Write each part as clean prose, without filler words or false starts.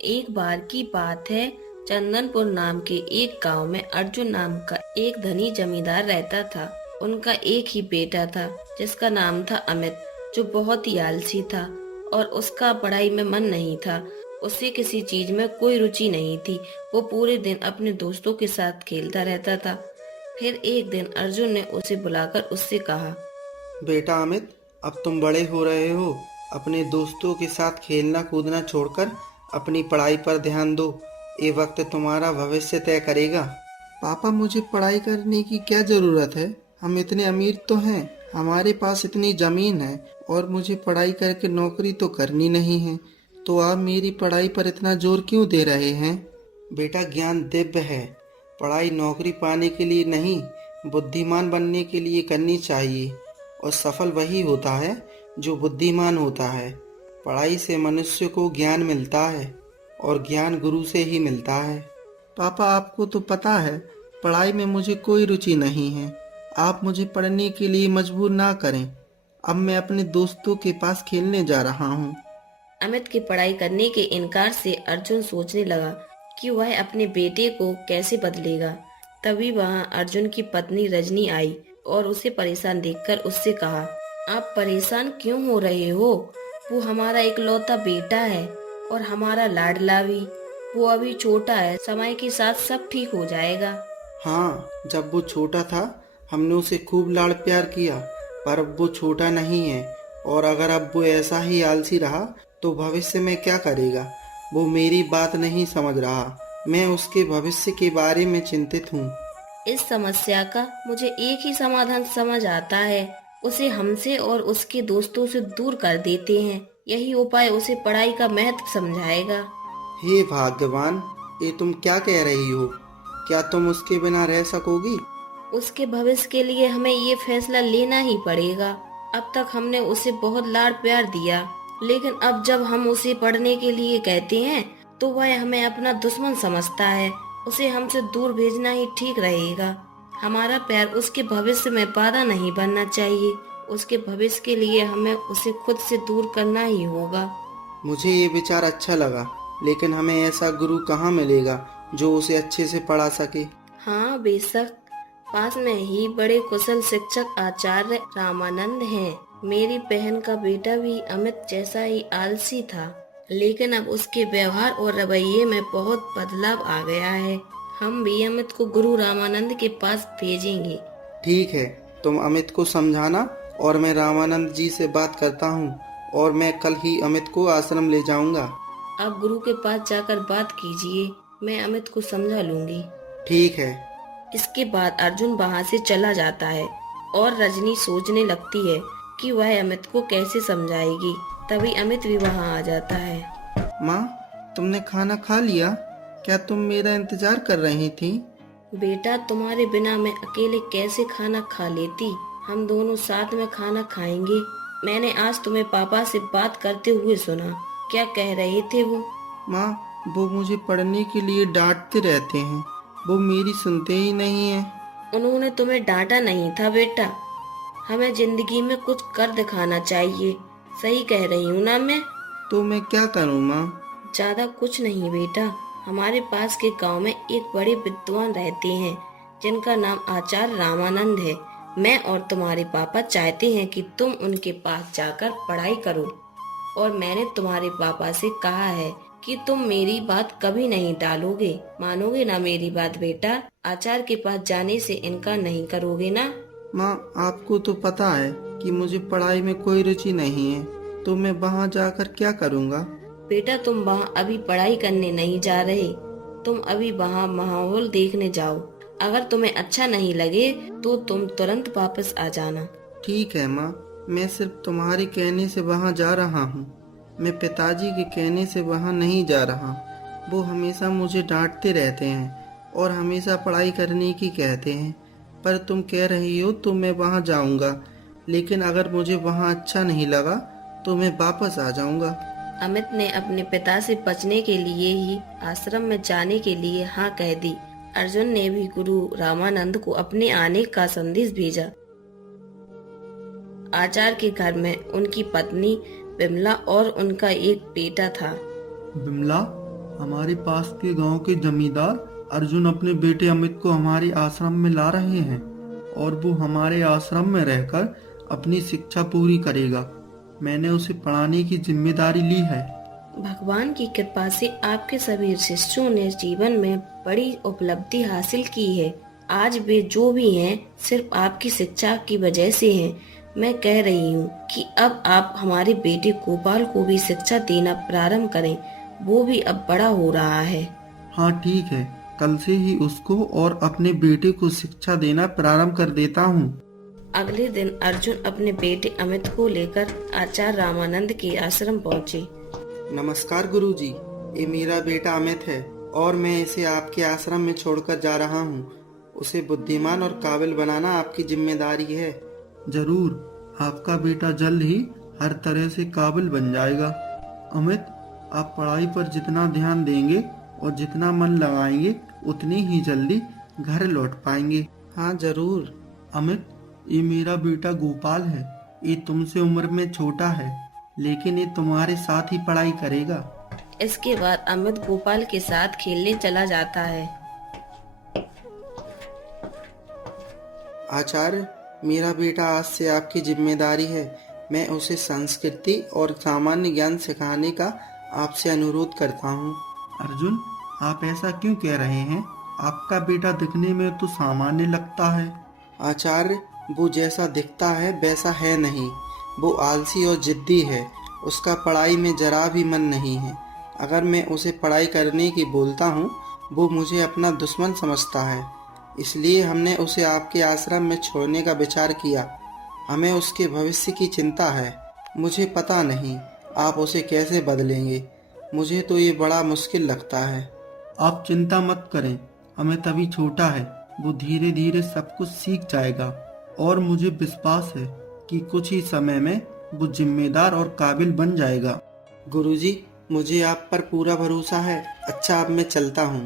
एक बार की बात है, चंदनपुर नाम के एक गांव में अर्जुन नाम का एक धनी जमींदार रहता था। उनका एक ही बेटा था जिसका नाम था अमित, जो बहुत ही आलसी था और उसका पढ़ाई में मन नहीं था। उसे किसी चीज में कोई रुचि नहीं थी। वो पूरे दिन अपने दोस्तों के साथ खेलता रहता था। फिर एक दिन अर्जुन ने उसे बुलाकर उससे कहा। बेटा अमित, अब तुम बड़े हो रहे हो। अपने दोस्तों के साथ खेलना कूदना छोड़कर अपनी पढ़ाई पर ध्यान दो। ये वक्त तुम्हारा भविष्य तय करेगा। पापा, मुझे पढ़ाई करने की क्या ज़रूरत है? हम इतने अमीर तो हैं, हमारे पास इतनी ज़मीन है और मुझे पढ़ाई करके नौकरी तो करनी नहीं है। तो आप मेरी पढ़ाई पर इतना जोर क्यों दे रहे हैं? बेटा, ज्ञान दिव्य है। पढ़ाई नौकरी पाने के लिए नहीं, बुद्धिमान बनने के लिए करनी चाहिए। और सफल वही होता है जो बुद्धिमान होता है। पढ़ाई से मनुष्य को ज्ञान मिलता है और ज्ञान गुरु से ही मिलता है। पापा, आपको तो पता है पढ़ाई में मुझे कोई रुचि नहीं है। आप मुझे पढ़ने के लिए मजबूर ना करें। अब मैं अपने दोस्तों के पास खेलने जा रहा हूँ। अमित के पढ़ाई करने के इनकार से अर्जुन सोचने लगा कि वह अपने बेटे को कैसे बदलेगा। तभी वहां अर्जुन की पत्नी रजनी आई और उसे परेशान देखकर उससे कहा, आप परेशान क्यों हो रहे हो? वो हमारा इकलौता बेटा है और हमारा लाडला भी। वो अभी छोटा है, समय के साथ सब ठीक हो जाएगा। हाँ, जब वो छोटा था हमने उसे खूब लाड़ प्यार किया, पर अब वो छोटा नहीं है। और अगर अब वो ऐसा ही आलसी रहा तो भविष्य में क्या करेगा? वो मेरी बात नहीं समझ रहा। मैं उसके भविष्य के बारे में चिंतित हूँ। इस समस्या का मुझे एक ही समाधान समझ आता है। उसे हमसे और उसके दोस्तों से दूर कर देते हैं। यही उपाय उसे पढ़ाई का महत्व समझाएगा। हे भाग्यवान, ये तुम क्या कह रही हो? क्या तुम उसके बिना रह सकोगी? उसके भविष्य के लिए हमें ये फैसला लेना ही पड़ेगा। अब तक हमने उसे बहुत लाड़ प्यार दिया, लेकिन अब जब हम उसे पढ़ने के लिए कहते हैं तो वह हमें अपना दुश्मन समझता है। उसे हमसे दूर भेजना ही ठीक रहेगा। हमारा प्यार उसके भविष्य में बाधा नहीं बनना चाहिए। उसके भविष्य के लिए हमें उसे खुद से दूर करना ही होगा। मुझे ये विचार अच्छा लगा, लेकिन हमें ऐसा गुरु कहाँ मिलेगा जो उसे अच्छे से पढ़ा सके? हाँ बेशक, पास में ही बड़े कुशल शिक्षक आचार्य रामानंद हैं। मेरी बहन का बेटा भी अमित जैसा ही आलसी था, लेकिन अब उसके व्यवहार और रवैये में बहुत बदलाव आ गया है। हम भी अमित को गुरु रामानंद के पास भेजेंगे। ठीक है, तुम अमित को समझाना और मैं रामानंद जी से बात करता हूँ और मैं कल ही अमित को आश्रम ले जाऊंगा। आप गुरु के पास जाकर बात कीजिए, मैं अमित को समझा लूंगी। ठीक है। इसके बाद अर्जुन वहाँ से चला जाता है और रजनी सोचने लगती है कि वह अमित को कैसे समझाएगी। तभी अमित भी वहाँ आ जाता है। माँ, तुमने खाना खा लिया? क्या तुम मेरा इंतजार कर रही थी? बेटा, तुम्हारे बिना मैं अकेले कैसे खाना खा लेती? हम दोनों साथ में खाना खाएंगे। मैंने आज तुम्हें पापा से बात करते हुए सुना। क्या कह रहे थे वो? माँ, वो मुझे पढ़ने के लिए डांटते रहते हैं। वो मेरी सुनते ही नहीं है। उन्होंने तुम्हें डांटा नहीं था बेटा। हमें जिंदगी में कुछ कर दिखाना चाहिए। सही कह रही हूँ ना मैं? तो मैं क्या करूँ माँ? ज्यादा कुछ नहीं बेटा। हमारे पास के गांव में एक बड़े विद्वान रहते हैं जिनका नाम आचार्य रामानंद है। मैं और तुम्हारे पापा चाहते हैं कि तुम उनके पास जाकर पढ़ाई करो। और मैंने तुम्हारे पापा से कहा है कि तुम मेरी बात कभी नहीं टालोगे। मानोगे ना मेरी बात बेटा? आचार्य के पास जाने से इनकार नहीं करोगे ना? माँ, आपको तो पता है कि मुझे पढ़ाई में कोई रुचि नहीं है, तो मैं वहाँ जाकर क्या करूँगा? बेटा, तुम वहाँ अभी पढ़ाई करने नहीं जा रहे। तुम अभी वहाँ माहौल देखने जाओ। अगर तुम्हें अच्छा नहीं लगे तो तुम तुरंत वापस आ जाना। ठीक है माँ, मैं सिर्फ तुम्हारे कहने से वहाँ जा रहा हूँ। मैं पिताजी के कहने से वहाँ नहीं जा रहा। वो हमेशा मुझे डांटते रहते हैं और हमेशा पढ़ाई करने की कहते हैं। पर तुम कह रही हो तो मैं वहाँ जाऊँगा, लेकिन अगर मुझे वहाँ अच्छा नहीं लगा तो मैं वापस आ जाऊँगा। अमित ने अपने पिता से बचने के लिए ही आश्रम में जाने के लिए हाँ कह दी। अर्जुन ने भी गुरु रामानंद को अपने आने का संदेश भेजा। आचार्य के घर में उनकी पत्नी विमला और उनका एक बेटा था। बिमला, हमारे पास के गांव के जमींदार अर्जुन अपने बेटे अमित को हमारे आश्रम में ला रहे हैं और वो हमारे आश्रम में रहकर अपनी शिक्षा पूरी करेगा। मैंने उसे पढ़ाने की जिम्मेदारी ली है। भगवान की कृपा से आपके सभी शिष्यों ने जीवन में बड़ी उपलब्धि हासिल की है। आज वे जो भी हैं सिर्फ आपकी शिक्षा की वजह से हैं। मैं कह रही हूँ कि अब आप हमारे बेटे गोपाल को भी शिक्षा देना प्रारंभ करें। वो भी अब बड़ा हो रहा है। हाँ ठीक है, कल से ही उसको और अपने बेटे को शिक्षा देना प्रारंभ कर देता हूँ। अगले दिन अर्जुन अपने बेटे अमित को लेकर आचार्य रामानंद के आश्रम पहुँचे। नमस्कार गुरुजी, ये मेरा बेटा अमित है और मैं इसे आपके आश्रम में छोड़कर जा रहा हूँ। उसे बुद्धिमान और काबिल बनाना आपकी जिम्मेदारी है। जरूर, आपका बेटा जल्द ही हर तरह से काबिल बन जाएगा। अमित, आप पढ़ाई पर जितना ध्यान देंगे और जितना मन लगाएंगे उतनी ही जल्दी घर लौट पाएंगे। हाँ जरूर। अमित, ये मेरा बेटा गोपाल है। ये तुमसे उम्र में छोटा है लेकिन ये तुम्हारे साथ ही पढ़ाई करेगा। इसके बाद अमित गोपाल के साथ खेलने चला जाता है। आचार्य, मेरा बेटा आज से आपकी जिम्मेदारी है। मैं उसे संस्कृति और सामान्य ज्ञान सिखाने का आपसे अनुरोध करता हूँ। अर्जुन, आप ऐसा क्यों कह रहे हैं? आपका बेटा दिखने में तो सामान्य लगता है। आचार्य, वो जैसा दिखता है वैसा है नहीं। वो आलसी और जिद्दी है। उसका पढ़ाई में जरा भी मन नहीं है। अगर मैं उसे पढ़ाई करने की बोलता हूँ वो मुझे अपना दुश्मन समझता है। इसलिए हमने उसे आपके आश्रम में छोड़ने का विचार किया। हमें उसके भविष्य की चिंता है। मुझे पता नहीं आप उसे कैसे बदलेंगे। मुझे तो ये बड़ा मुश्किल लगता है। आप चिंता मत करें, हमें तभी छोटा है। वो धीरे धीरे सब कुछ सीख जाएगा और मुझे विश्वास है कि कुछ ही समय में वो जिम्मेदार और काबिल बन जाएगा। गुरुजी, मुझे आप पर पूरा भरोसा है। अच्छा, अब मैं चलता हूँ।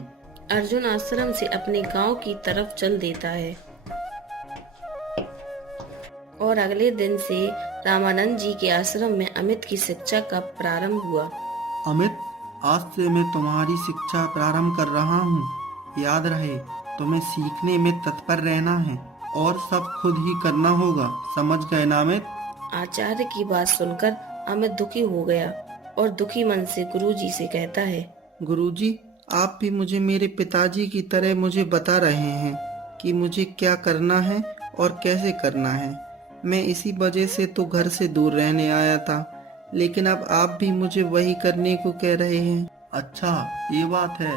अर्जुन आश्रम से अपने गांव की तरफ चल देता है और अगले दिन से रामानंद जी के आश्रम में अमित की शिक्षा का प्रारंभ हुआ। अमित, आज से मैं तुम्हारी शिक्षा प्रारंभ कर रहा हूँ। याद रहे, तुम्हें सीखने में तत्पर रहना है और सब खुद ही करना होगा। समझ गए ना अमित? आचार्य की बात सुनकर अमित दुखी हो गया और दुखी मन से गुरुजी से कहता है, गुरुजी, आप भी मुझे मेरे पिताजी की तरह मुझे बता रहे हैं कि मुझे क्या करना है और कैसे करना है। मैं इसी वजह से तो घर से दूर रहने आया था, लेकिन अब आप भी मुझे वही करने को कह रहे हैं। अच्छा, ये बात है,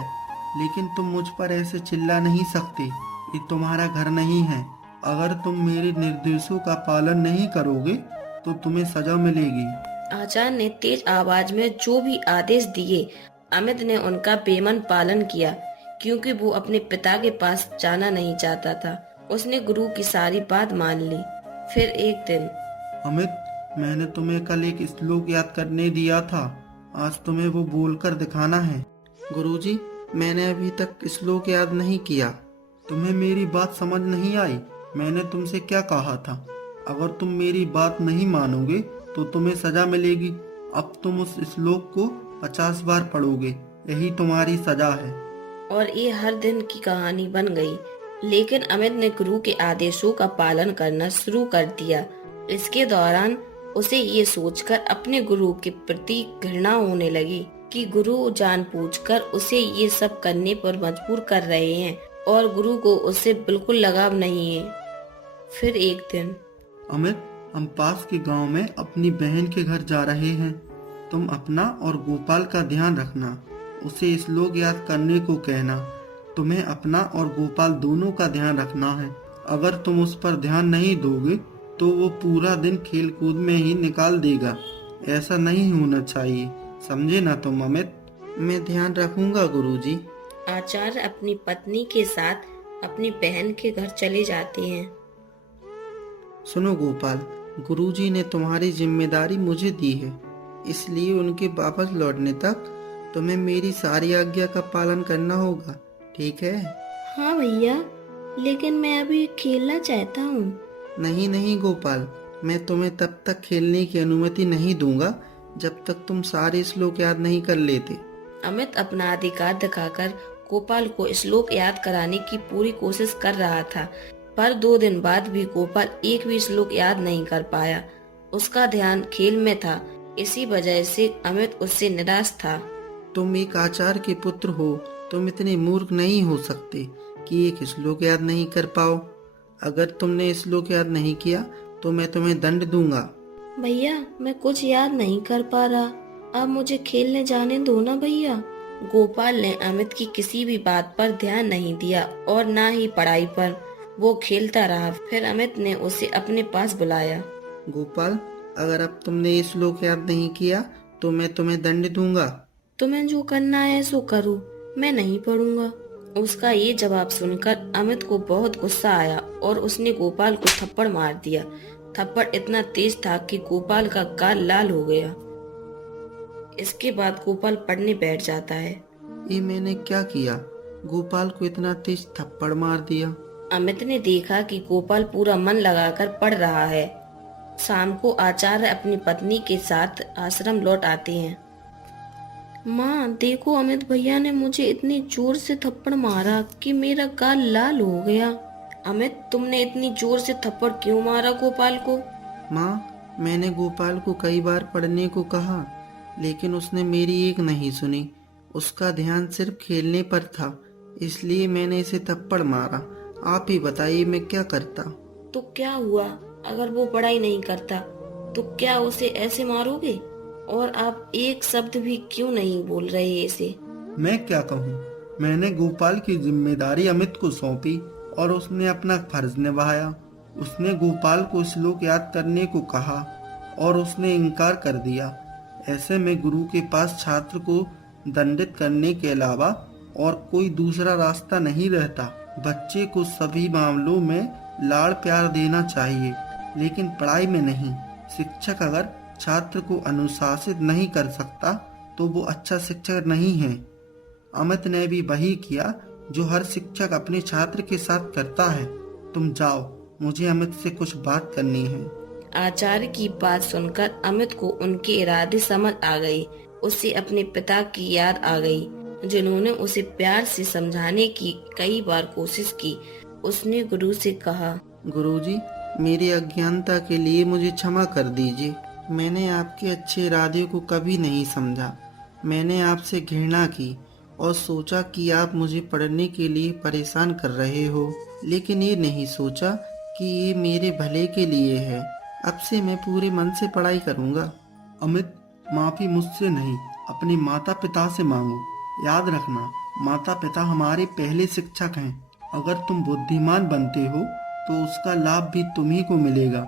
लेकिन तुम मुझ पर ऐसे चिल्ला नहीं सकते। ये तुम्हारा घर नहीं है। अगर तुम मेरे निर्देशों का पालन नहीं करोगे तो तुम्हें सजा मिलेगी। आचार्य ने तेज आवाज में जो भी आदेश दिए अमित ने उनका बेमन पालन किया, क्योंकि वो अपने पिता के पास जाना नहीं चाहता था। उसने गुरु की सारी बात मान ली। फिर एक दिन, अमित, मैंने तुम्हें कल एक श्लोक याद करने दिया था। आज तुम्हें वो बोलकर दिखाना है। गुरुजी, मैंने अभी तक श्लोक याद नहीं किया। तुम्हें मेरी बात समझ नहीं आई? मैंने तुमसे क्या कहा था? अगर तुम मेरी बात नहीं मानोगे तो तुम्हें सजा मिलेगी। अब तुम उस श्लोक को 50 बार पढ़ोगे। यही तुम्हारी सजा है। और ये हर दिन की कहानी बन गई। लेकिन अमित ने गुरु के आदेशों का पालन करना शुरू कर दिया। इसके दौरान उसे ये सोचकर अपने गुरु के प्रति घृणा होने लगी कि गुरु जानबूझकर उसे ये सब करने पर मजबूर कर रहे हैं और गुरु को उससे बिल्कुल लगाव नहीं है। फिर एक दिन, अमित, हम पास के गांव में अपनी बहन के घर जा रहे हैं। तुम अपना और गोपाल का ध्यान रखना। उसे श्लोक याद करने को कहना। तुम्हें अपना और गोपाल दोनों का ध्यान रखना है। अगर तुम उस पर ध्यान नहीं दोगे तो वो पूरा दिन खेल कूद में ही निकाल देगा। ऐसा नहीं होना चाहिए, समझे ना तुम अमित? मैं ध्यान रखूंगा गुरुजी। आचार्य अपनी पत्नी के साथ अपनी बहन के घर चले जाते हैं। सुनो गोपाल, गुरुजी ने तुम्हारी जिम्मेदारी मुझे दी है, इसलिए उनके वापस लौटने तक तुम्हें मेरी सारी आज्ञा का पालन करना होगा, ठीक है? हाँ भैया, लेकिन मैं अभी खेलना चाहता हूँ। नहीं नहीं गोपाल, मैं तुम्हें तब तक खेलने की अनुमति नहीं दूंगा जब तक तुम सारे श्लोक याद नहीं कर लेते। अमित अपना अधिकार दिखाकर गोपाल को श्लोक याद कराने की पूरी कोशिश कर रहा था, पर 2 दिन बाद भी गोपाल एक भी श्लोक याद नहीं कर पाया। उसका ध्यान खेल में था, इसी वजह से अमित उससे निराश था। तुम एक आचार्य के पुत्र हो, तुम इतने मूर्ख नहीं हो सकते कि एक श्लोक याद नहीं कर पाओ। अगर तुमने श्लोक याद नहीं किया तो मैं तुम्हें दंड दूंगा। भैया, मैं कुछ याद नहीं कर पा रहा, अब मुझे खेलने जाने दो ना भैया। गोपाल ने अमित की किसी भी बात पर ध्यान नहीं दिया और ना ही पढ़ाई पर। वो खेलता रहा। फिर अमित ने उसे अपने पास बुलाया। गोपाल, अगर अब तुमने ये श्लोक याद नहीं किया तो मैं तुम्हें दंड दूंगा। तुम्हें जो करना है सो करो, मैं नहीं पढ़ूंगा। उसका ये जवाब सुनकर अमित को बहुत गुस्सा आया और उसने गोपाल को थप्पड़ मार दिया। थप्पड़ इतना तेज था कि गोपाल का गाल लाल हो गया। इसके बाद गोपाल पढ़ने बैठ जाता है। ये मैंने क्या किया? गोपाल को इतना तेज थप्पड़ मार दिया। अमित ने देखा कि गोपाल पूरा मन लगाकर पढ़ रहा है। शाम को आचार्य अपनी पत्नी के साथ आश्रम लौट आते हैं। माँ, देखो अमित भैया ने मुझे इतनी जोर से थप्पड़ मारा कि मेरा गाल लाल हो गया। अमित, तुमने इतनी जोर से थप्पड़ क्यों मारा गोपाल को? माँ, मैंने गोपाल को कई बार पढ़ने को कहा, लेकिन उसने मेरी एक नहीं सुनी। उसका ध्यान सिर्फ खेलने पर था, इसलिए मैंने इसे थप्पड़ मारा। आप ही बताइए मैं क्या करता। तो क्या हुआ? अगर वो पढ़ाई नहीं करता तो क्या उसे ऐसे मारोगे? और आप एक शब्द भी क्यों नहीं बोल रहे इसे? मैं क्या कहूँ? मैंने गोपाल की जिम्मेदारी अमित को सौंपी और उसने अपना फर्ज निभाया। उसने गोपाल को श्लोक याद करने को कहा और उसने इनकार कर दिया। ऐसे में गुरु के पास छात्र को दंडित करने के अलावा और कोई दूसरा रास्ता नहीं रहता। बच्चे को सभी मामलों में लाड़ प्यार देना चाहिए, लेकिन पढ़ाई में नहीं। शिक्षक अगर छात्र को अनुशासित नहीं कर सकता तो वो अच्छा शिक्षक नहीं है। अमित ने भी वही किया जो हर शिक्षक अपने छात्र के साथ करता है। तुम जाओ, मुझे अमित से कुछ बात करनी है। आचार्य की बात सुनकर अमित को उनके इरादे समझ आ गई। उसे अपने पिता की याद आ गई, जिन्होंने उसे प्यार से समझाने की कई बार कोशिश की। उसने गुरु से कहा, गुरुजी, मेरी अज्ञानता के लिए मुझे क्षमा कर दीजिए। मैंने आपके अच्छे इरादे को कभी नहीं समझा। मैंने आपसे घृणा की और सोचा कि आप मुझे पढ़ने के लिए परेशान कर रहे हो, लेकिन ये नहीं सोचा कि ये मेरे भले के लिए है। अब से मैं पूरे मन से पढ़ाई करूँगा। अमित, माफ़ी मुझसे नहीं, अपने माता पिता से मांगो। याद रखना, माता पिता हमारे पहले शिक्षक हैं। अगर तुम बुद्धिमान बनते हो तो उसका लाभ भी तुम्ही को मिलेगा।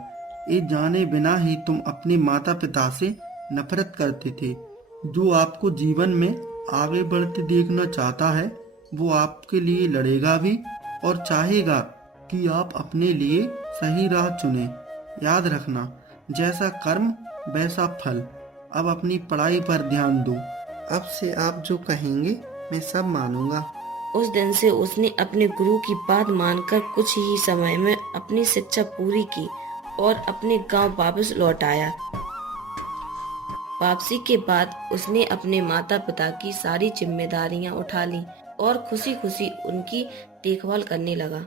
ये जाने बिना ही तुम अपने माता पिता से नफरत करते थे। जो आपको जीवन में आगे बढ़ते देखना चाहता है वो आपके लिए लड़ेगा भी और चाहेगा कि आप अपने लिए सही राह चुने। याद रखना, जैसा कर्म वैसा फल। अब अपनी पढ़ाई पर ध्यान दो। अब से आप जो कहेंगे मैं सब मानूंगा। उस दिन से उसने अपने गुरु की बात मानकर कुछ ही समय में अपनी शिक्षा पूरी की और अपने गांव वापस लौट आया। वापसी के बाद उसने अपने माता पिता की सारी जिम्मेदारियां उठा ली और खुशी खुशी उनकी देखभाल करने लगा।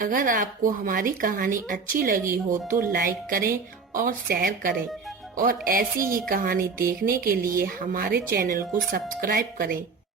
अगर आपको हमारी कहानी अच्छी लगी हो तो लाइक करें और शेयर करें, और ऐसी ही कहानी देखने के लिए हमारे चैनल को सब्सक्राइब करें।